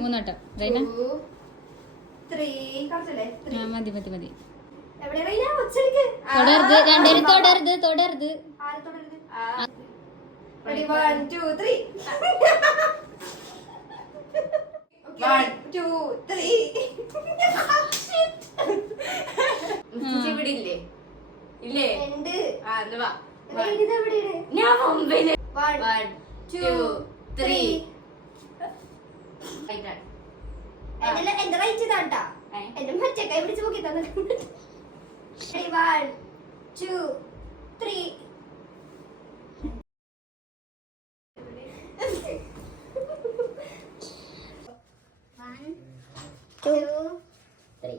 മൂന്നോട്ടം മതി മതി മതി. തൊടരുത്, രണ്ടുപേരും തൊടരുത്, തൊടരുത്. Ready, 1, 2, 3. 1, 2, 3. ഇവിടെ ഇല്ലേ? ഇല്ലേ? ഞാൻ മുമ്പില്. 1, 2, 3. എന്റെ റൈറ്റ് ഇതാട്ടാ. എന്റെ മറ്റേ കൈ പിടിച്ച് നോക്കി തന്നെ. 1, 2, 3. 1, 2, 3.